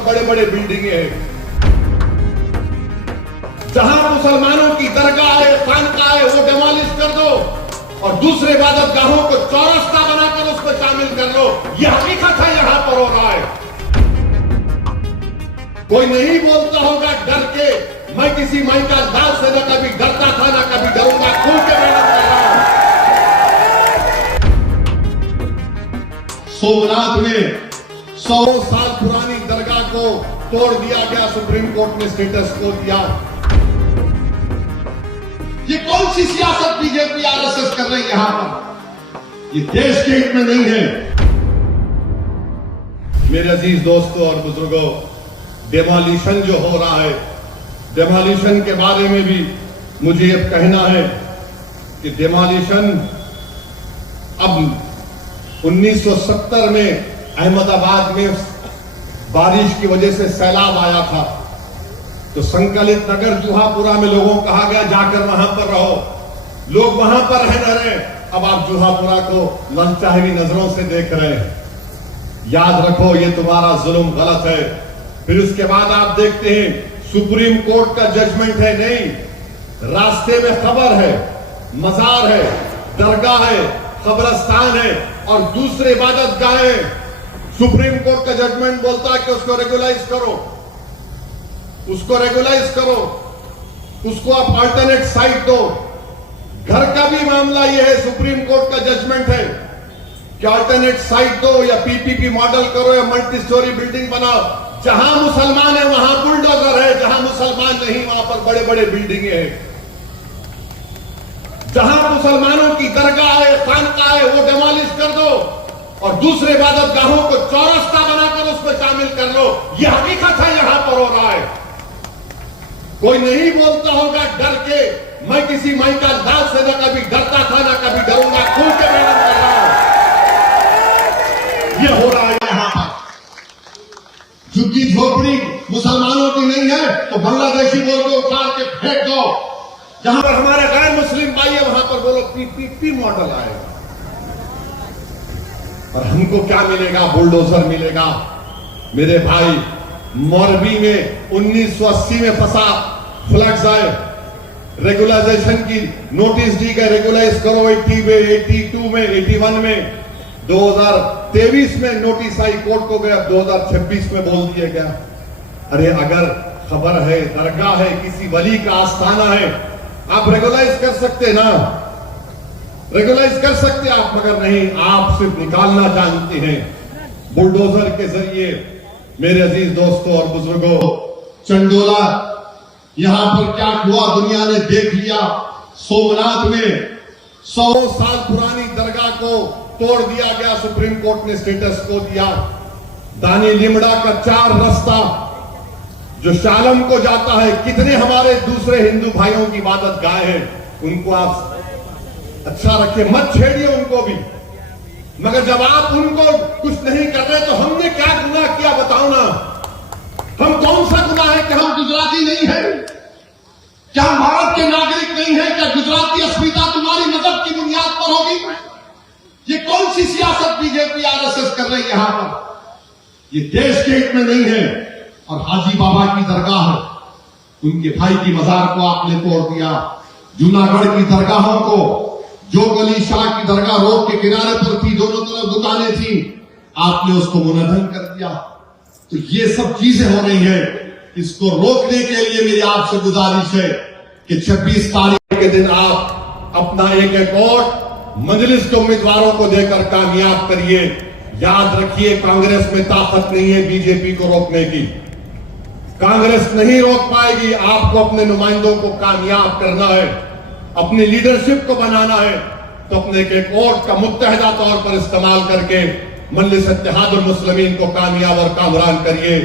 पर बड़े बड़े बिल्डिंगें हैं। जहां मुसलमानों की दरगाह है, खानकाह है, वो डिमोलिश कर दो और दूसरे इबादतगाहों को चौरस्ता बनाकर उसको शामिल कर लो। यह हकीकत है, यहां पर हो रहा है। कोई नहीं बोलता होगा डर के, मैं किसी माई का दाल से न कभी डरता था न कभी डरूंगा, खुल के मेहनत कर रहा हूं। सोमनाथ में 100 साल पुरानी दरगाह को तोड़ दिया गया, सुप्रीम कोर्ट ने स्टेटस को दिया। ये कौन सी सियासत बीजेपी आरएसएस कर रही है यहां पर? ये देश के हित में नहीं है। मेरे अजीज दोस्तों और बुजुर्गों, डेमोलिशन जो हो रहा है, डेमोलिशन के बारे में भी मुझे ये कहना है कि डेमोलिशन अब 1970 में अहमदाबाद में बारिश की वजह से सैलाब आया था, तो संकलित नगर जुहापुरा में लोगों को कहा गया जाकर वहां पर रहो। लोग वहां पर रह न रहे। अब आप जुहापुरा को ललचाई नजरों से देख रहे हैं। याद रखो, ये तुम्हारा जुल्म गलत है। फिर उसके बाद आप देखते हैं सुप्रीम कोर्ट का जजमेंट है, नहीं, रास्ते में कब्र है, मजार है, दरगाह है, कब्रस्तान है और दूसरे इबादत गाहें। सुप्रीम कोर्ट का जजमेंट बोलता है कि उसको रेगुलाइज करो, उसको रेगुलाइज करो, उसको आप अल्टरनेट साइट दो। घर का भी मामला यह है, सुप्रीम कोर्ट का जजमेंट है कि अल्टरनेट साइट दो या पीपीपी मॉडल करो या मल्टी स्टोरी बिल्डिंग बनाओ। जहां मुसलमान है वहां बुलडोजर है, जहां मुसलमान नहीं वहां पर बड़े बड़े बिल्डिंगें हैं। जहां मुसलमानों की दरगाह है, खानकाह है, वो डिमोलिश कर दो और दूसरे इबादतगाहों को चौरस्ता बनाकर उसको शामिल कर लो। यह हकीकत है, यहां पर हो रहा है। कोई नहीं बोलता होगा डर के, मैं किसी माई का दाल से न कभी डरता था न कभी डरूंगा, खुल के मेहनत कर रहा हूं। यह हो रहा है यहां पर। झुग्गी झोपड़ी मुसलमानों की नहीं है तो बांग्लादेशी बोल के उतार के फेंक दो। जहां पर हमारे गैर मुस्लिम भाई है वहां पर बोलो पीपीपी मॉडल आएगा और हमको क्या मिलेगा? बुलडोजर मिलेगा। मेरे भाई, मोरबी में 1980 में फंसा, फ्लड्स आए, रेगुलाइजेशन की नोटिस दी गई, रेगुलाइज करो 80 में, 82 में, 81 में, 2023 में नोटिस आई कोर्ट को गया, 2026 में बोल दिया गया। अरे अगर खबर है, दरगाह है, किसी वली का आस्थाना है, आप रेगुलाइज कर सकते ना, रेगुलाइज कर सकते आप, मगर नहीं, आप सिर्फ निकालना जानते हैं बुलडोजर के जरिए। मेरे अजीज दोस्तों और बुजुर्गों, चंडोला यहां पर क्या हुआ दुनिया ने देख लिया। सोमनाथ में 100 साल पुरानी दरगाह को तोड़ दिया गया, सुप्रीम कोर्ट ने स्टेटस को दिया। दानी लिमड़ा का 4 रास्ता जो शालम को जाता है, कितने हमारे दूसरे हिंदू भाइयों की इबादत गाह है, उनको आप अच्छा रखिए, मत छेड़िए उनको भी। मगर जब आप उनको कुछ नहीं कर रहे तो हमने क्या गुनाह किया बताओ ना? हम कौन सा गुनाह है कि हम गुजराती नहीं है? क्या हम भारत के नागरिक नहीं है? क्या गुजराती अस्मिता तुम्हारी मजहब की बुनियाद पर होगी? ये कौन सी सियासत बीजेपी आरएसएस कर रही है यहां पर? ये देश के हित में नहीं है। और हाजी बाबा की दरगाह है, उनके भाई की मजार को आपने तोड़ दिया। जूनागढ़ की दरगाहों को, जोग अली शाह की दरगाह रोड के किनारे पर थी, दोनों तरफ दुकानें थी, आपने उसको मुनहदम कर दिया। तो ये सब चीजें हो रही है। इसको रोकने के लिए मेरी आपसे गुजारिश है कि 26 तारीख के दिन आप अपना एक वोट मजलिस के उम्मीदवारों को देकर कामयाब करिए। याद रखिए, कांग्रेस में ताकत नहीं है बीजेपी को रोकने की। कांग्रेस नहीं रोक पाएगी। आपको अपने नुमाइंदों को कामयाब करना है, अपनी लीडरशिप को बनाना है, तो अपने के वोट का मुत्तहदा तौर पर इस्तेमाल करके मजलिस इत्तेहादुल मुस्लिमीन को कामयाब और कामरान करिए।